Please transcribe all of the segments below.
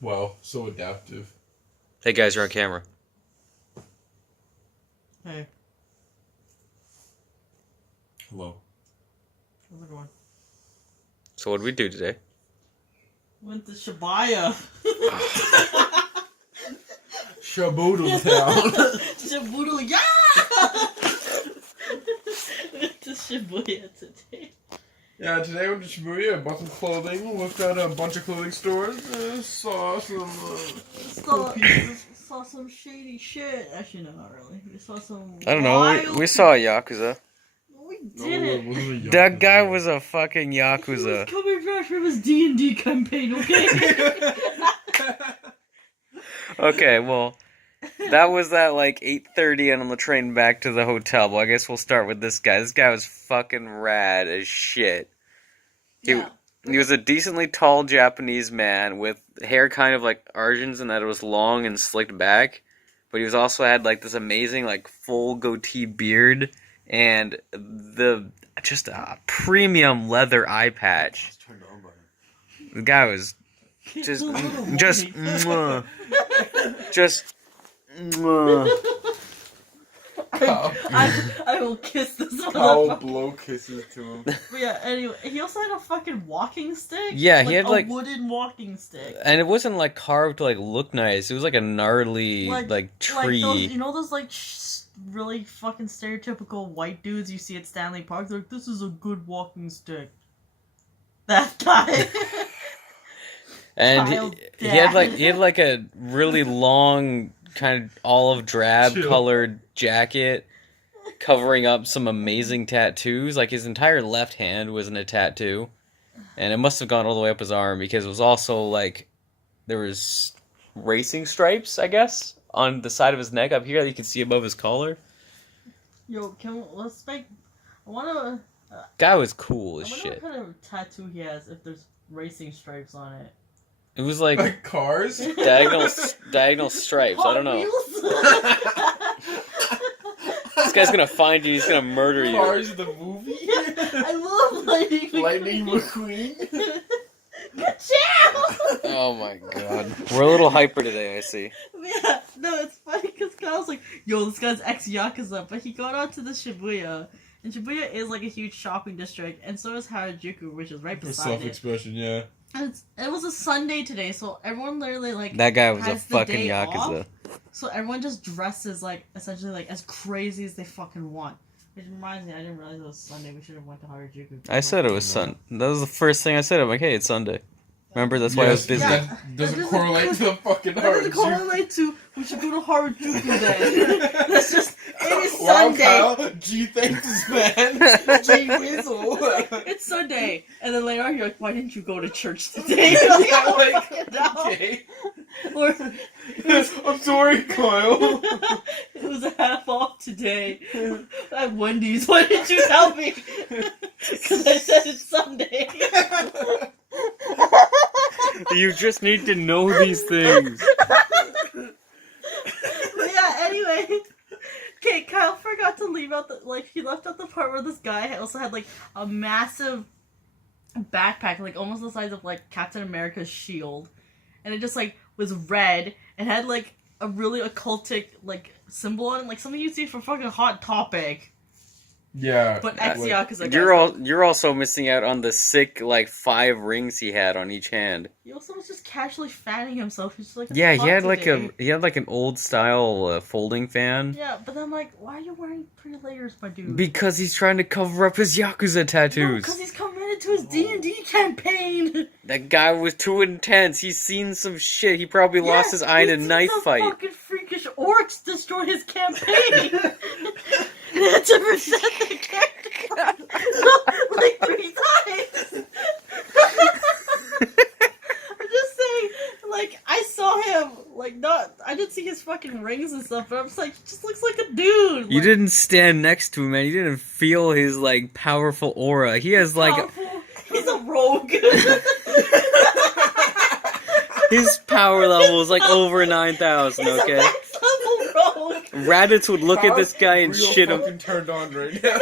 Wow, so adaptive. Hey guys, you're on camera. Hey, Hello. how's it going? So what did we do today? Went to Shibuya. Shaboodle Town. Shibuya, yeah! Went to Shibuya today. Yeah, today I went to Shibuya, bought some clothing, looked at a bunch of clothing stores, saw some cool pieces. Saw some shady shit. Actually, no, not really. We saw some. I don't know. We saw a yakuza. We No, did it it. wasn't a That Yakuza. guy was a fucking He was yakuza. coming back from his D&D campaign, okay? Okay, well, that was at like 8:30 and on the train back to the hotel. Well, I guess we'll start with this guy. This guy was fucking rad as shit. Yeah. He was a decently tall Japanese man with hair kind of like Arjun's in that it was long and slicked back. But he was also had like this amazing like full goatee beard and just a premium leather eye patch. Turned on by it. The guy was just mwah, just mwah. I will kiss this I'll motherfucker. blow kisses to him. But yeah, anyway, he also had a fucking walking stick. Yeah, he had, like- a wooden walking stick. And it wasn't like carved to like look nice. It was like a gnarly like tree. Like those, you know those like really fucking stereotypical white dudes you see at Stanley Park? They're like, this is a good walking stick. That guy. And Child he had dad. like a really long kind of olive drab Chill. colored jacket covering up some amazing tattoos. Like his entire left hand was in a tattoo. And it must have gone all the way up his arm because it was also like there was racing stripes, I guess, on the side of his neck up here that you can see above his collar. Yo, let's make. I wanna. Guy was cool I as wonder shit. what kind of tattoo he has if there's racing stripes on it. It was like Like cars? diagonal stripes. I don't know. This guy's gonna find you. He's gonna murder you. Cars the movie? Yeah, I love Lightning McQueen. Lightning McQueen? Ka-chow! Oh my god. We're a little hyper today, I see. Yeah, no, it's funny because Kyle's like, yo, this guy's ex-Yakuza, but he got onto the Shibuya, and Shibuya is like a huge shopping district, and so is Harajuku, which is right For beside it. self-expression, yeah. And it was a Sunday today, so everyone literally like That guy was a has the fucking day yakuza. off, so everyone just dresses like essentially like as crazy as they fucking want. Which reminds me, I didn't realize it was Sunday. We should have went to Harajuku. I said it was Sun. That was the first thing I said. I'm like, hey, it's Sunday. Remember, that's why I was busy. Yeah. That doesn't correlate to the fucking That doesn't Harajuku. correlate to we should go to Harajuku then. That's just it is Wow, Sunday. Kyle. Gee, thanks, man. Gee, whizzle. It's Sunday, and then later on you're like, why didn't you go to church today? Like, Yeah, oh, like, fucking hell. okay. Or I'm sorry, Kyle. it was a half off today at Wendy's. Why didn't you tell me? Because I said it's Sunday. You just need to know these things. But yeah, anyway. Okay, Kyle forgot to leave out he left out the part where this guy also had like a massive backpack, like almost the size of like Captain America's shield. And it just like was red and had like a really occultic like symbol on it, like something you'd see for fucking Hot Topic. Yeah. But like- ex-Yakuza You're also missing out on the sick like 5 rings he had on each hand. He also was just casually fanning himself. He's just like, Yeah, "It's he had hot like today." an old style folding fan. Yeah, but then I'm like, why are you wearing 3 layers, my dude? Because he's trying to cover up his yakuza tattoos. Because he's committed to his D&D campaign. That guy was too intense. He's seen some shit. He probably lost his eye in a knife fight. Fucking freakish orcs destroy his campaign. And had to reset the character like 3 times. I'm just saying, like, I saw him, like, I didn't see his fucking rings and stuff, but I'm just like, he just looks like a dude. You like, didn't stand next to him, man. You didn't feel his like powerful aura. He has like powerful. He's a rogue. his power level is like over 9,000. He's Okay. a max level rogue. Raditz would look at this guy and Real shit him. fucking turned on right now.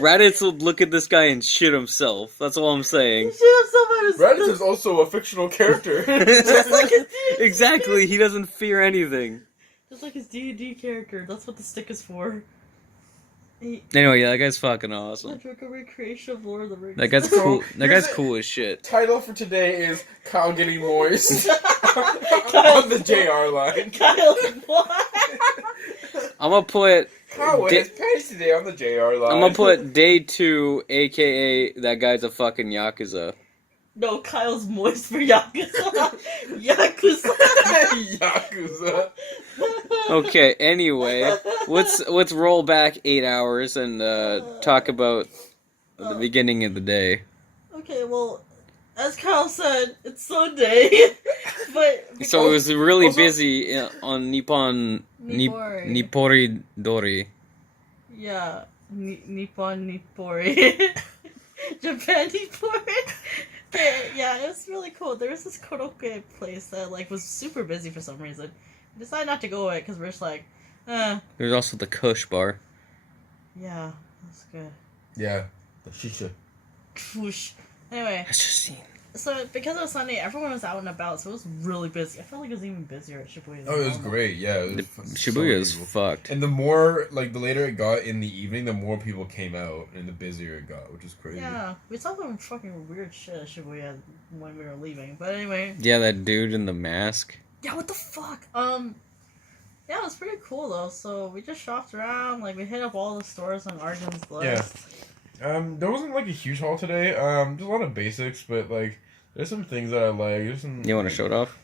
Raditz would look at this guy and shit himself. That's all I'm saying. Raditz is also a fictional character. Just like his D&D Exactly, he doesn't fear anything. Just like his D&D character. That's what the stick is for. Anyway, yeah, that guy's fucking awesome. A recreation of Lord of the Rings. That guy's cool. That guy's cool as shit. Title for today is Kyle getting moist on the JR line. Kyle, what? I'm gonna put. Kyle wet his pants today on the JR line. I'm gonna put day 2, aka that guy's a fucking yakuza. No, Kyle's moist for Yakuza. Yakuza. Yakuza. Okay. Anyway, let's roll back 8 hours and talk about the beginning of the day. Okay, well, as Kyle said, it's Sunday, but So it was really also- busy on Nippon Nippori Dori. yeah, Nippon Nippori, Japan Nippori. Yeah, it was really cool. There was this karaoke place that was super busy for some reason. We decided not to go it because we're just like, There's also the Kush bar. yeah, that's good. Yeah. The shisha. Whoosh. Anyway, That's just seen. so because it was Sunday, everyone was out and about, so it was really busy. I felt like it was even busier at Shibuya. Oh, it was great. Yeah. It was Shibuya is so beautiful. fucked. And the more, the later it got in the evening, the more people came out, and the busier it got, which is crazy. Yeah, we saw some fucking weird shit at Shibuya when we were leaving. But anyway, Yeah, that dude in the mask. yeah, what the fuck? Yeah, it was pretty cool though. So we just shopped around, we hit up all the stores on Arden's list. There wasn't a huge haul today. There's a lot of basics, but there's some things that I like. There's some. You want to show it off?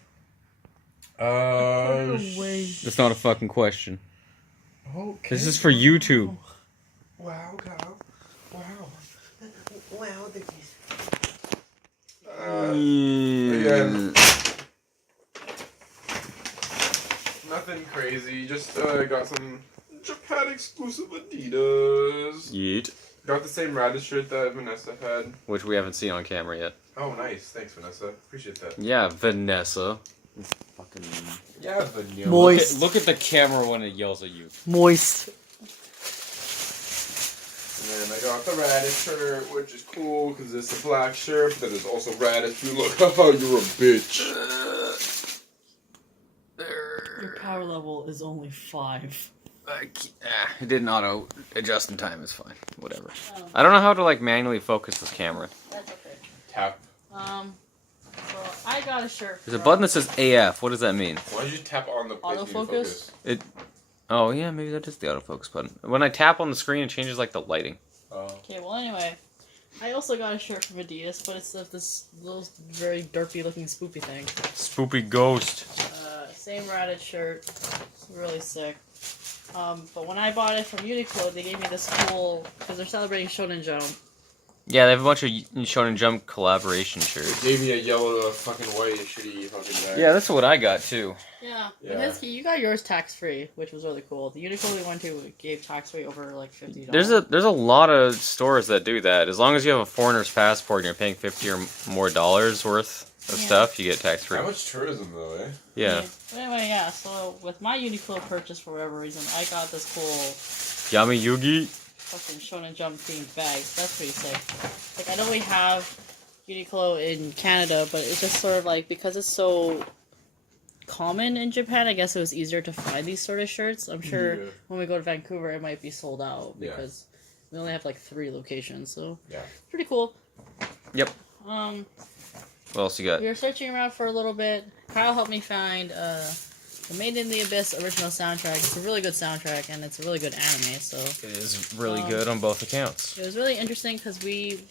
That's not a fucking question. Okay. This is for YouTube. Wow, Kyle. Wow. Wow, again, nothing crazy. Just got some Japan exclusive Adidas. Yeet. Got the same Radish shirt that Vanessa had. Which we haven't seen on camera yet. Oh, nice. Thanks, Vanessa. Appreciate that. Yeah, Vanessa. Fucking. Yeah, Vanessa. Moist. Look at the camera when it yells at you. Moist. And then I got the Radish shirt, which is cool because it's a black shirt, but there's also Radish. You look, haha, you're a bitch. Your power level is only 5. It didn't auto adjust in time. It's fine. Whatever. I don't know how to manually focus this camera. That's okay. Tap. So I got a shirt. There's a button that says AF. What does that mean? Why don't you tap on the place you need to Autofocus? focus? Oh yeah, maybe that is the autofocus button. When I tap on the screen, it changes the lighting. Oh. Okay, well anyway, I also got a shirt from Adidas, but it's this little very derpy looking spoopy thing. Spoopy ghost. Same Radish shirt. It's really sick. But when I bought it from Uniqlo, they gave me this cool, because they're celebrating Shonen Jump. Yeah, they have a bunch of Shonen Jump collaboration shirts. Gave me a yellow to a fucking white shitty fucking bag. Yeah, that's what I got too. Yeah. Yeah. You got yours tax free, which was really cool. The Uniqlo we went to gave tax free over $50. There's a lot of stores that do that. As long as you have a foreigner's passport and you're paying $50 or more worth of stuff, you get tax free. How much tourism though, eh? Yeah. But anyway, yeah. So with my Uniqlo purchase, for whatever reason, I got this cool Yami Yugi. fucking Shonen Jump themed bag. That's pretty sick. I know we have Uniqlo in Canada, but it's just sort of because it's so common in Japan, I guess it was easier to find these sort of shirts. I'm sure when we go to Vancouver, it might be sold out because we only have 3 locations. So pretty cool. Yep. Um, What else you got? we were searching around for a little bit. Kyle helped me find the Made in the Abyss original soundtrack. It's a really good soundtrack, and it's a really good anime. So It is really good on both accounts. it was really interesting because we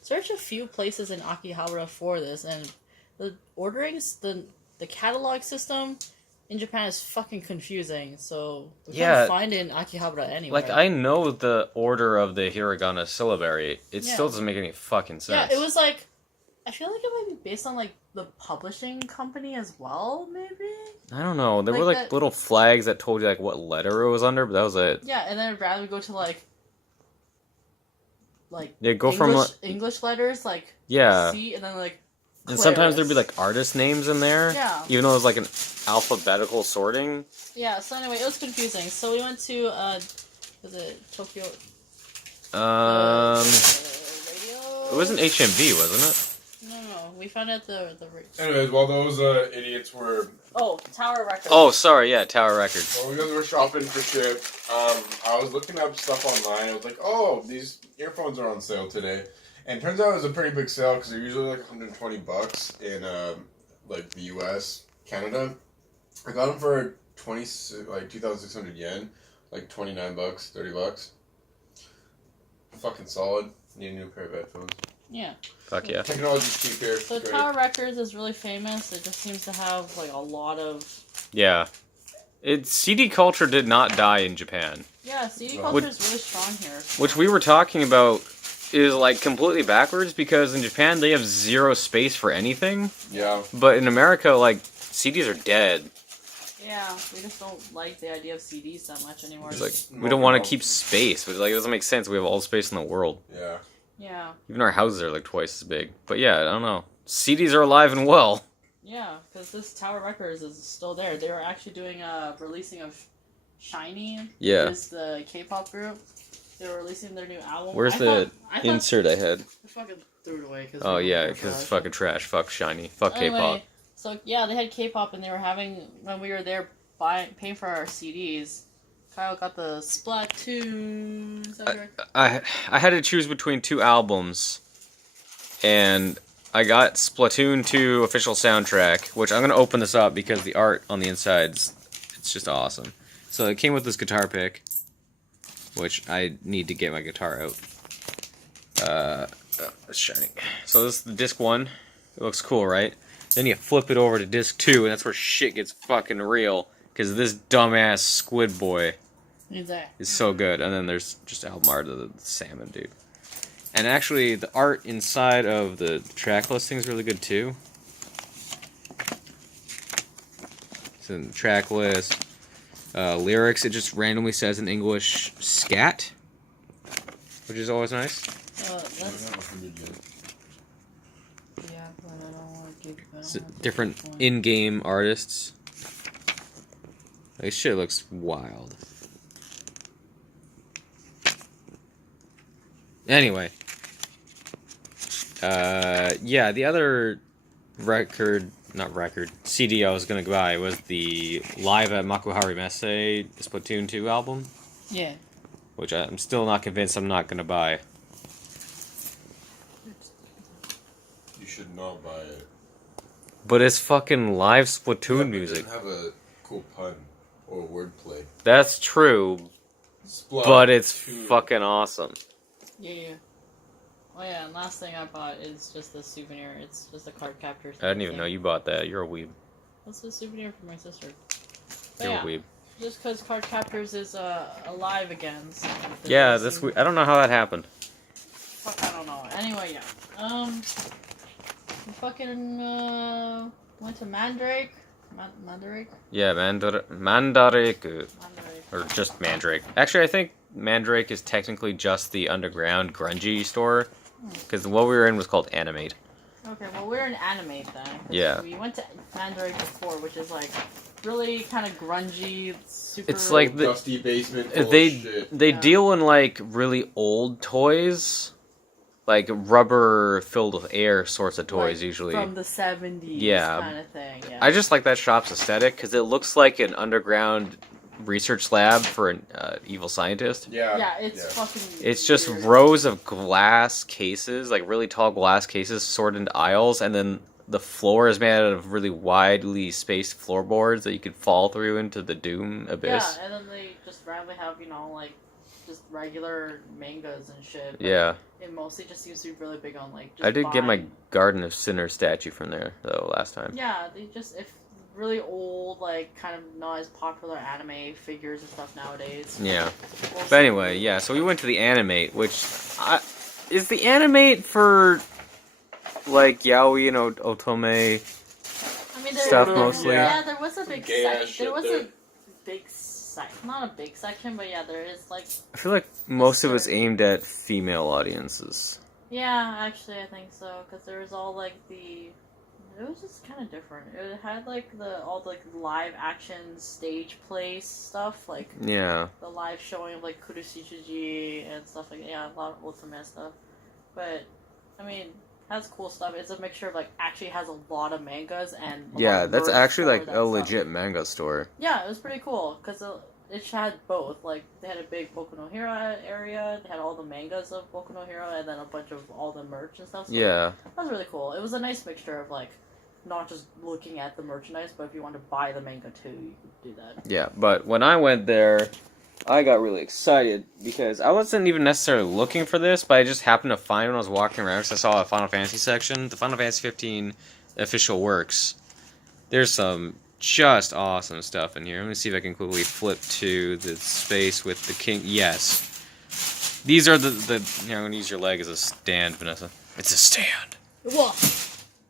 searched a few places in Akihabara for this, and the orderings, the catalog system in Japan is fucking confusing. So we couldn't find it in Akihabara anyway. I know the order of the hiragana syllabary. It Yeah. still doesn't make any fucking sense. Yeah, it was I feel like it might be based on the publishing company as well, maybe. I don't know. There were that- little flags that told you what letter it was under, but that was it. Yeah, and then rather we go to Yeah, go English, from English letters yeah. C, and then And sometimes there'd be Claris. like artist names in there. Yeah. Even though it was like an alphabetical sorting. Yeah, so anyway, it was confusing. So we went to, was it Tokyo? Radio? It wasn't HMV, wasn't it? No, we found out the Anyways, while those idiots were... Oh, Tower Records. Oh, sorry, yeah, Tower Records. While we guys were shopping for shit, I was looking up stuff online. I was like, oh, these earphones are on sale today. And it turns out it was a pretty big sale because they're usually like $120 in like the US, Canada. I got them for 2,600 yen, like $29, $30. Fucking solid. Need a new pair of headphones. Yeah. Fuck yeah. Technology's cheap here. So Great. Tower Records is really famous. It just seems to have like a lot of. Yeah. CD culture did not die in Japan. Yeah, CD Well, culture is really strong here. Which we were talking about is like completely backwards because in Japan they have zero space for anything. Yeah. But in America, like, CDs are dead. Yeah, we just don't like the idea of CDs that much anymore. It's like, we don't want to keep space, but like, it doesn't make sense. We have all the space in the world. Yeah. Yeah. Even our houses are like twice as big. But yeah, I don't know. CDs are alive and well. Yeah, because this Tower Records is still there. They were actually doing a releasing of Shiny, Yeah. which is the K-pop group. They were releasing their new album. Where's I the thought insert I had? I fucking threw it away. Cause Oh we yeah, were because it's trash. fucking trash. Fuck Shiny. Fuck Anyway, K-pop. so yeah, they had K-pop, and they were having when we were there paying for our CDs. Kyle got the Splatoon. Is that correct? I had to choose between two albums, and I got Splatoon 2 official soundtrack, which I'm gonna open this up because the art on the inside's it's just awesome. So it came with this guitar pick, which I need to get my guitar out. It's shining. So this is the disc 1. It looks cool, right? Then you flip it over to disc 2, and that's where shit gets fucking real. Because this dumbass squid boy is so good. And then there's just album art of the salmon, dude. And actually, the art inside of the track listing is really good, too. It's in the track list. Lyrics, it just randomly says in English, scat. Which is always nice. That's, yeah, but I don't want to give. So different in-game artists. This shit looks wild. Anyway. Yeah, the other CD I was gonna buy was the Live at Makuhari Messe Splatoon 2 album. Yeah. Which I'm still not convinced I'm not gonna buy. You should not buy it. But it's fucking live Splatoon music. It doesn't have a cool pun or wordplay. That's true, but it's fucking awesome. Yeah. Oh yeah, and last thing I bought is just a souvenir. It's just a card captor. I didn't even know you bought that. You're a weeb. That's a souvenir for my sister. But You're yeah, a weeb. just because Card Captors is alive again. So Yeah, that's weird. I don't know how that happened. Fuck, I don't know. Anyway, yeah. We fucking went to Mandrake. Mandrake? Yeah, Mandrake. Mandrake. Or just Mandrake. Actually, I think Mandrake is technically just the underground grungy store. Because what we were in was called Animate. Okay, well, we're in Animate then. Yeah. We went to Mandrake before, which is like really kind of grungy, super. It's like the dusty basement. Full of they shit. they Yeah. deal in like really old toys, like rubber filled with air sorts of toys like usually. from the 70s Yeah. kind of thing. Yeah. I just like that shop's aesthetic because it looks like an underground research lab for an evil scientist. Yeah. Yeah, it's fucking. It's just weird. rows of glass cases, like really tall glass cases sorted into aisles, and then the floor is made out of really widely spaced floorboards that you could fall through into the doom abyss. Yeah, and then they just randomly have, like, just regular mangas and shit. but Yeah. It mostly just seems to be really big on, like, just I did get my buying- Garden of Sinners statue from there, though, last time. Yeah, they just, if really old, like, kind of not as popular anime figures and stuff nowadays. Yeah. We'll But see. anyway, yeah, so we went to the Animate, which... is the Animate for, like, yaoi and otome... I mean, stuff mostly? Yeah, there was a big Gay ass section. shit There was there. a big section. Not a big section, but yeah, there is, like... I feel like most of it's aimed at female audiences. Yeah, actually, I think so. Because there was all, like, the It was just kind of different. It had like all the like, live action stage play stuff, like Yeah. the live showing of like Kuroshijuji and stuff like a lot of Ultraman stuff. But I mean, has cool stuff. It's a mixture of like actually has a lot of mangas and Yeah, that's actually like a stuff. legit manga store. Yeah, it was pretty cool because it had both. Like they had a big Boku no Hero area. They had all the mangas of Boku no Hero and then a bunch of all the merch and stuff. So Yeah. that was really cool. It was a nice mixture of like not just looking at the merchandise, but if you want to buy the manga too, you could do that. Yeah, but when I went there, I got really excited because I wasn't even necessarily looking for this, but I just happened to find when I was walking around because I saw a Final Fantasy section, the Final Fantasy 15 official works. There's some just awesome stuff in here. Let me see if I can quickly flip to the space with the king. Yes. These are the I'm going to use your leg as a stand, Vanessa. It's a stand. Whoa.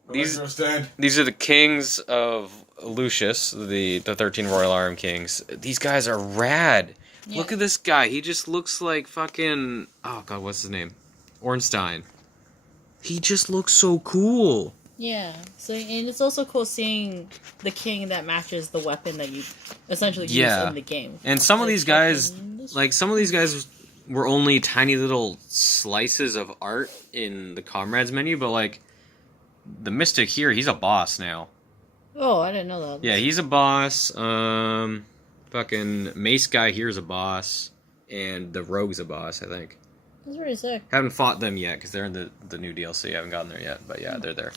These are the kings of Lucius, the 13 Royal Arm Kings. These guys are rad. Yeah. Look at this guy. He just looks like fucking... Oh, God, what's his name? Ornstein. He just looks so cool. Yeah. So, and it's also cool seeing the king that matches the weapon that you essentially use in the game. And some of these guys... Like, some of these guys were only tiny little slices of art in the Comrades menu, but, like... The Mystic here, he's a boss now. Oh, I didn't know that. Yeah, he's a boss. Fucking Mace guy here's a boss. And the Rogue's a boss, I think. That's pretty sick. Haven't fought them yet, because they're in the new DLC. I haven't gotten there yet, but yeah, they're there.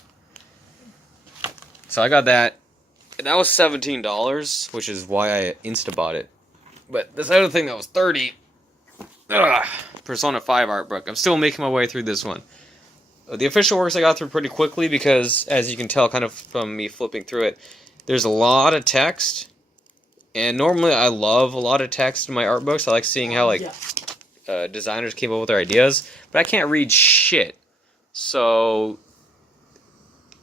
So I got that. And that was $17, which is why I insta-bought it. But this other thing that was $30... Ugh, Persona 5 art book. I'm still making my way through this one. The official works I got through pretty quickly because, as you can tell kind of from me flipping through it, there's a lot of text. And normally I love a lot of text in my art books. I like seeing how, like, designers came up with their ideas. But I can't read shit. So,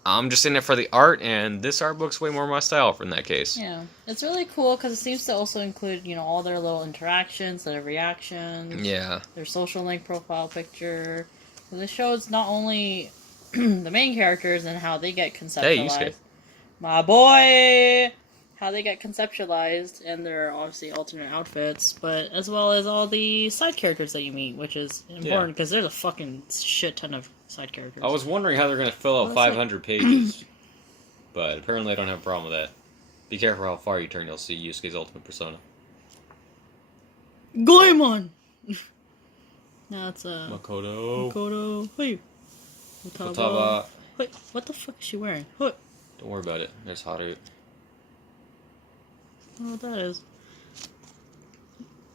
I'm just in it for the art, and this art book's way more my style in that case. Yeah. It's really cool because it seems to also include, all their little interactions, their reactions. Yeah. Their social link profile picture. So this shows not only the main characters and how they get conceptualized. Hey, my boy! How they get conceptualized and their obviously alternate outfits, but as well as all the side characters that you meet, which is important because there's a fucking shit ton of side characters. I was wondering how they're going to fill out 500 pages, but apparently I don't have a problem with that. Be careful how far you turn, you'll see Yusuke's ultimate persona. Goemon! That's Makoto. Hey. Futaba. Wait, what the fuck is she wearing? What? Don't worry about it. There's Haru. I don't know what that is.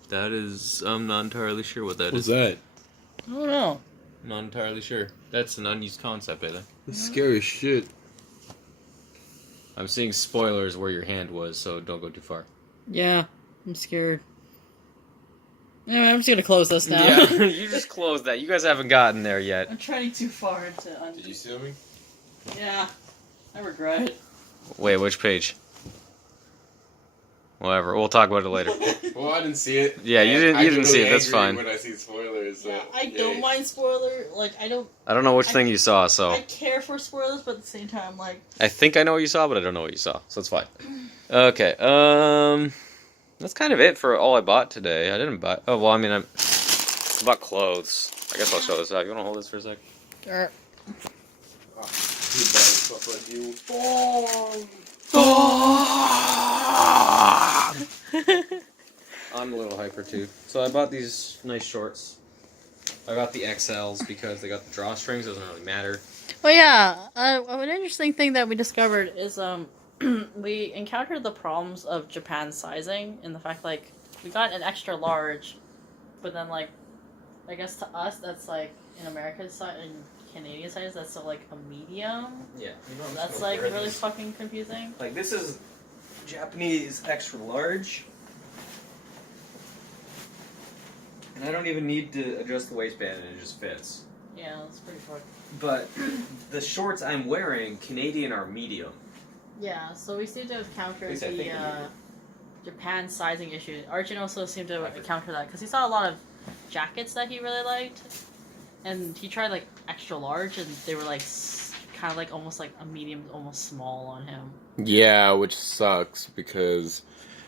That is... I'm not entirely sure what that is. What's that? I don't know. Not entirely sure. That's an unused concept, I think. That's scary shit. I'm seeing spoilers where your hand was, so don't go too far. Yeah, I'm scared. Anyway, I'm just gonna close this now. Yeah, you just closed that. You guys haven't gotten there yet. I'm treading too far into... Did you steal me? Yeah. I regret it. Wait, which page? Whatever, we'll talk about it later. Well, I didn't see it. Yeah, you didn't see it, that's fine. When I see spoilers, yeah, I don't mind spoiler. Like, I don't know which thing you saw, so... I care for spoilers, but at the same time, like... I think I know what you saw, but I don't know what you saw, so it's fine. Okay, that's kind of it for all I bought today. I didn't buy... Oh, well, I mean, I bought clothes. I guess I'll show this out. You want to hold this for a sec? Sure. I'm a little hyper, too. So I bought these nice shorts. I got the XLs because they got the drawstrings. Doesn't really matter. Well, yeah. An interesting thing that we discovered is, we encountered the problems of Japan's sizing in the fact, like, we got an extra large, but then, like, I guess to us, that's, like, in America's size, in Canadian size, that's still, like, a medium. Yeah. That's, like, really fucking confusing. Like, this is Japanese extra large. And I don't even need to adjust the waistband, and it just fits. Yeah, that's pretty fucked. But the shorts I'm wearing, Canadian, are medium. Yeah, so we seem to have countered the Japan sizing issue. Arjun also seemed to counter that, because he saw a lot of jackets that he really liked, and he tried, like, extra large, and they were, like, kind of like almost like a medium, almost small on him. Yeah, which sucks because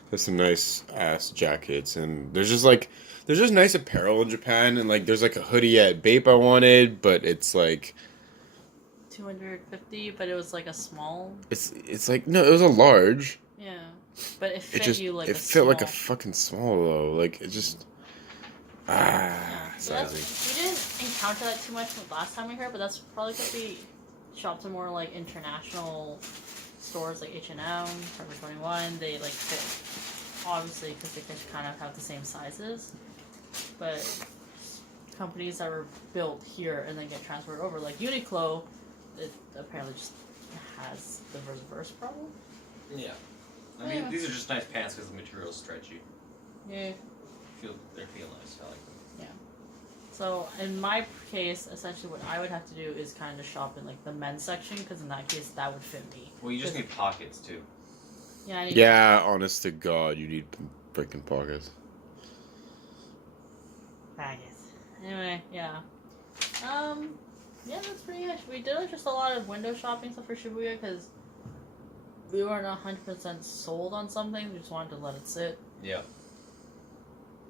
there's some nice ass jackets and there's just nice apparel in Japan and like there's like a hoodie at Bape I wanted, but it's like 250, but it was like a small. it's like no, it was a large. Yeah, but it fit It just you like it a fit like a small. fucking small though. Like it just So we didn't encounter that too much last time we were here, but that's probably because we shopped at more like international stores like H&M, Forever 21. They like fit, obviously, because they kind of have the same sizes. But companies that were built here and then get transferred over, like Uniqlo, it apparently just has the reverse problem. Yeah. I mean, these are just nice pants because the material's stretchy. Yeah. They feel nice. I like them. Yeah. So in my case, essentially what I would have to do is kind of shop in like the men's section because in that case that would fit me. Well, you just need pockets too. Yeah. I need honest to God, you need freaking pockets. Pockets. Anyway, yeah. Yeah, that's pretty much. We did just a lot of window shopping stuff for Shibuya because we weren't 100% sold on something. We just wanted to let it sit. Yeah.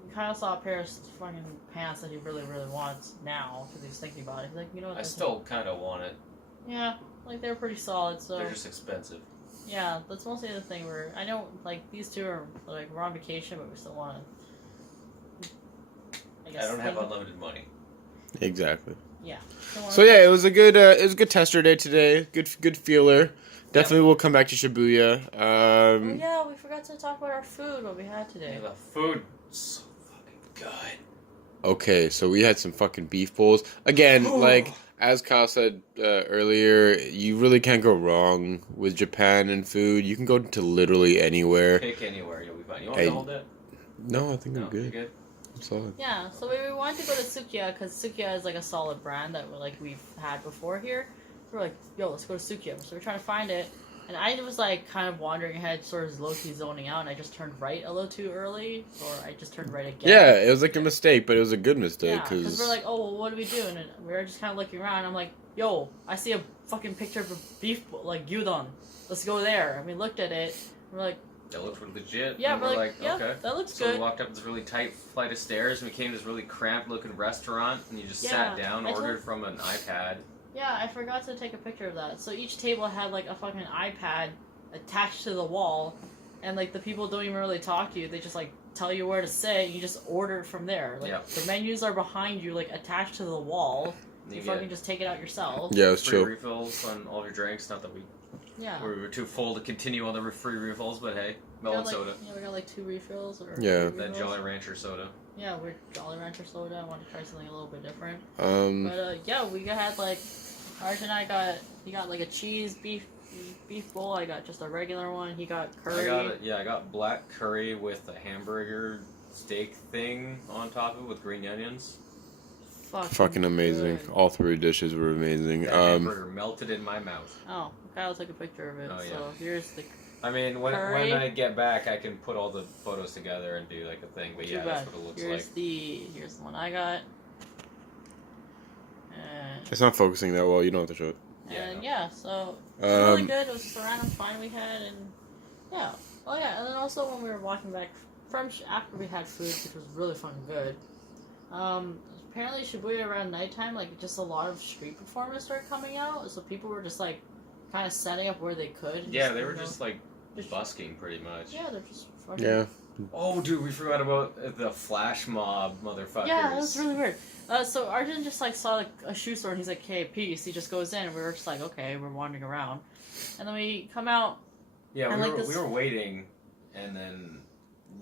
We kind of saw a pair of fucking pants that he really, really wants now because he was thinking about it. He's like, you know what? I still kind of want it. Yeah, like they're pretty solid. So They're just expensive. yeah, that's mostly the thing. Where I know like these two are like we're on vacation, but we still want to. I don't have unlimited money. Exactly. Yeah. So yeah, it was a good tester day today. Good feeler. Definitely will come back to Shibuya. Oh yeah, we forgot to talk about our food. What we had today. Yeah, the food so fucking good. Okay, so we had some fucking beef bowls. Again, like as Kyle said earlier, you really can't go wrong with Japan and food. You can go to literally anywhere. Pick anywhere, you'll be fine. You want to hold it? No, I think I'm You're good. good. I'm solid. Yeah, so we wanted to go to Sukiya because Sukiya is like a solid brand that we've had before here. So we're like, yo, let's go to Sukiya. So we're trying to find it, and I was like kind of wandering ahead, sort of low key zoning out, and I just turned right a little too early, or I just turned right again. Yeah, it was like a mistake, but it was a good mistake Yeah, because because we're like, oh, well, what do we do? And we were just kind of looking around. I'm like, yo, I see a fucking picture of a beef like gyudon. Let's go there. And we looked at it. And we're like. That looked legit. Yeah, and we're we're like, yeah, okay. that looks So good. we walked up this really tight flight of stairs and we came to this really cramped looking restaurant and you just Yeah, sat down, I told- ordered from an iPad. Yeah, I forgot to take a picture of that. So each table had like a fucking iPad attached to the wall, and like the people don't even really talk to you. They just like tell you where to sit. You just order it from there. Like Yep. the menus are behind you, like attached to the wall. You You get fucking just take it out yourself. yeah, it was free chill. refills on all of your drinks. Not that we Yeah. were too full to continue on the free refills, but hey, We melon got, like, soda. Yeah, we got like 2 refills or Yeah. 3 Then refills. Jolly Rancher soda. Yeah, we're Jolly Rancher soda. I want to try something a little bit different. Um, But yeah, we had like Arjun and I he got like a cheese beef bowl. I got just a regular one. He got curry. I got black curry with a hamburger steak thing on top of it with green onions. fucking amazing. good. All 3 dishes were amazing. That hamburger melted in my mouth. Oh, Kyle took a picture of it. Oh, yeah. So here's the. I mean, when Curry. I get back, I can put all the photos together and do like a thing. But Too yeah, bad. that's what it looks Here's like. here's the one I got. And It's not focusing that well. You don't have to show it. yeah, so it was really Um, good. It was just a random find we had, and yeah. Oh yeah, and then also when we were walking back from after we had food, which was really fucking good. Apparently Shibuya around nighttime, like just a lot of street performers started coming out, so people were just like kind of setting up where they could. and Yeah, they were you know, just like just- busking pretty much. Yeah, they're just fucking. yeah. Oh, dude, we forgot about the flash mob motherfuckers. Yeah, that was really weird. So Arjun just like saw like, a shoe store and he's like, "Hey, peace." He just goes in and we were just like, "Okay," we're wandering around, and then we come out. Yeah, And, we, like, were, this- we were waiting, and then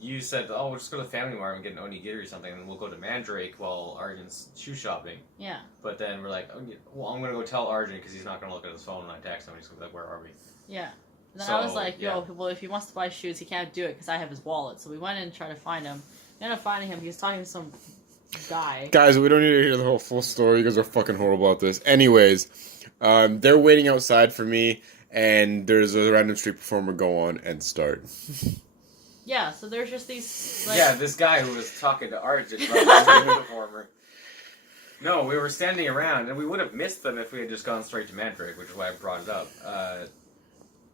you said, "Oh, we'll just go to the Family Mart and get an onigiri or something, and then we'll go to Mandrake while Arjun's shoe shopping." Yeah, But then we're like, "Oh, well, I'm gonna go tell Arjun because he's not gonna look at his phone when I text him. He's gonna be like, where are we?" yeah. And then So, I was like, "Yo, yeah. well, if he wants to buy shoes, he can't do it because I have his wallet." So we went in and tried to find him. We ended up finding him. He was talking to some guy. Guys, we don't need to hear the whole full story. You guys are fucking horrible at this. Anyways, they're waiting outside for me, and there's a random street performer go on and start. Yeah, so there's just these. Like, Yeah, this guy who was talking to Arjun about the street performer. No, we were standing around, and we would have missed them if we had just gone straight to Mandrake, which is why I brought it up.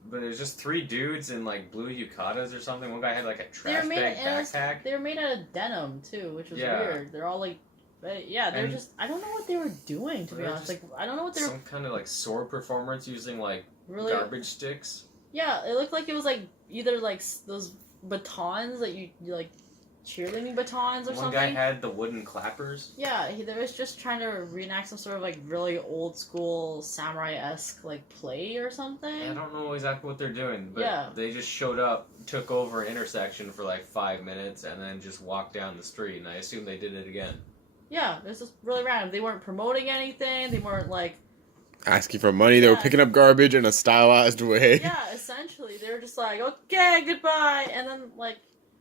But there's just 3 dudes in like blue yukatas or something. One guy had like a trash bag backpack. They were made out of denim too, which was weird. They're all like, they're just. I don't know what they were doing, to be honest. Like, I don't know what they were. Some kind of like sword performance using like garbage sticks. Yeah, it looked like it was like either like those batons that you like. Cheerleading batons or something. One guy had the wooden clappers. Yeah, he was just trying to reenact some sort of like really old school samurai-esque like play or something. I don't know exactly what they're doing, but they just showed up, took over an intersection for like 5 minutes, and then just walked down the street, and I assume they did it again. Yeah, it was just really random. They weren't promoting anything, they weren't like... asking for money, they were picking up garbage in a stylized way. Yeah, essentially. They were just like, okay, goodbye, and then like...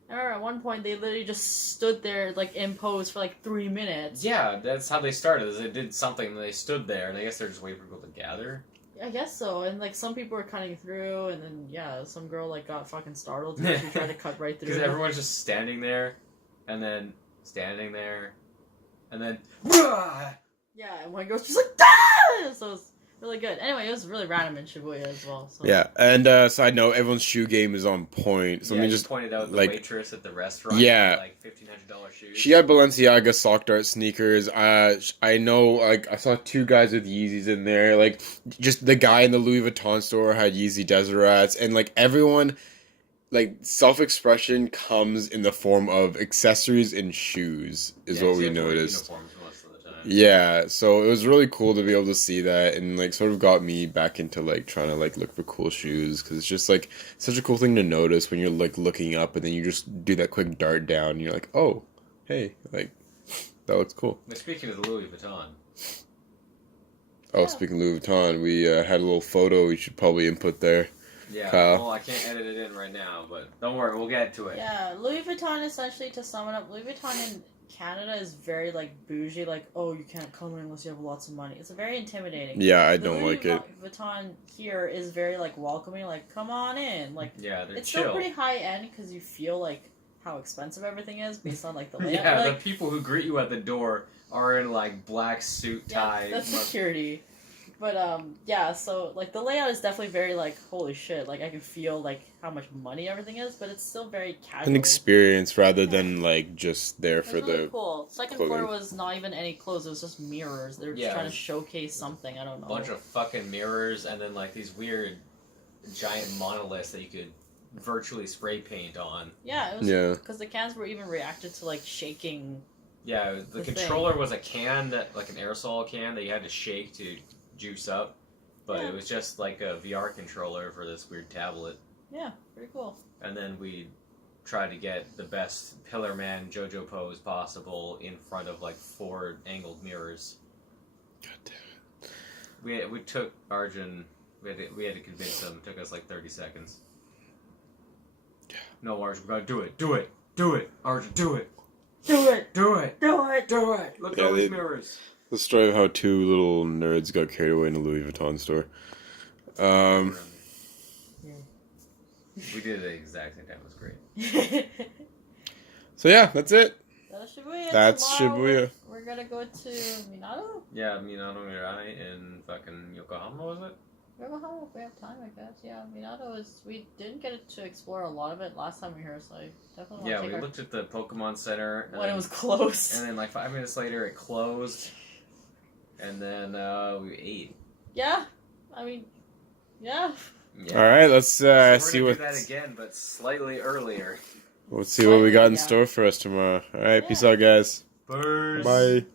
I remember at one point they literally just stood there like in pose for like 3 minutes. Yeah, that's how they started. Is they did something and they stood there, and I guess they're just waiting for people to gather. I guess so, and like some people were cutting through, and then some girl like got fucking startled and she tried to cut right through. Because everyone's just standing there, and then standing there, and then yeah, and one girl's just like ah! So it's really good. Anyway, it was really random in Shibuya as well. So. Yeah, and side note, everyone's shoe game is on point. So let me just pointed out the like waitress at the restaurant. Yeah, like $1,500 shoes. She had Balenciaga sock dart sneakers. I know, like I saw 2 guys with Yeezys in there. Like just the guy in the Louis Vuitton store had Yeezy Deserats, and like everyone, like self-expression comes in the form of accessories and shoes. Is what we noticed. Yeah, so it was really cool to be able to see that, and like sort of got me back into like trying to like look for cool shoes, because it's just like such a cool thing to notice when you're like looking up and then you just do that quick dart down and you're like, oh, hey, like that looks cool. But speaking of Louis Vuitton. Oh, speaking of Louis Vuitton, we had a little photo we should probably input there. Yeah, Kyle. well, I can't edit it in right now, but don't worry, we'll get to it. Yeah, Louis Vuitton, essentially, to sum it up, Louis Vuitton in Canada is very, like, bougie, like, oh, you can't come in unless you have lots of money. It's very intimidating. Yeah, I don't like it. Louis Vuitton here is very, like, welcoming, like, come on in. Like, yeah, they're it's chill. still pretty high-end, because you feel, like, how expensive everything is, based on, like, the layout. Yeah, like, the people who greet you at the door are in, like, black suit, tie. Yeah, that's security. But, yeah, so, like, the layout is definitely very, like, holy shit, like, I can feel, like, how much money everything is, but it's still very casual. An experience rather than, like, just there for really the cool. Second clothing. floor was not even any clothes, it was just mirrors. They were just trying to showcase something, I don't know. A bunch of fucking mirrors, and then, like, these weird giant monoliths that you could virtually spray paint on. Yeah, it was, Yeah. because the cans were even reacted to, like, shaking. Yeah, the controller was a can, like an aerosol can that you had to shake to juice up, but it was just like a VR controller for this weird tablet. Yeah, pretty cool. And then we tried to get the best Pillar Man JoJo pose possible in front of like 4 angled mirrors. God damn it. We took Arjun, we had to convince him. It took us like 30 seconds. Yeah. No, Arjun, we're gonna do it. Do it. Do it. Arjun, do it. Do it. Do it. Do it. Do it. Look at all these mirrors. The story of how 2 little nerds got carried away in a Louis Vuitton store. We did it at the exact same time. It was great. So yeah, that's it. Shibuya. That's Tomorrow Shibuya. We're gonna go to Minato? Yeah, Minato Mirai in fucking Yokohama, was it? Yokohama, if we have time, I guess. Yeah, Minato is... We didn't get to explore a lot of it last time we were here, so I definitely want to Yeah, we looked at the Pokemon Center. when it was closed. And then like 5 minutes later it closed. And then we ate. Yeah, I mean, yeah. All right, let's So we're see gonna what. do that again, but slightly earlier. Let's see what we got in store for us tomorrow. All right, peace out, guys. Burst. Bye.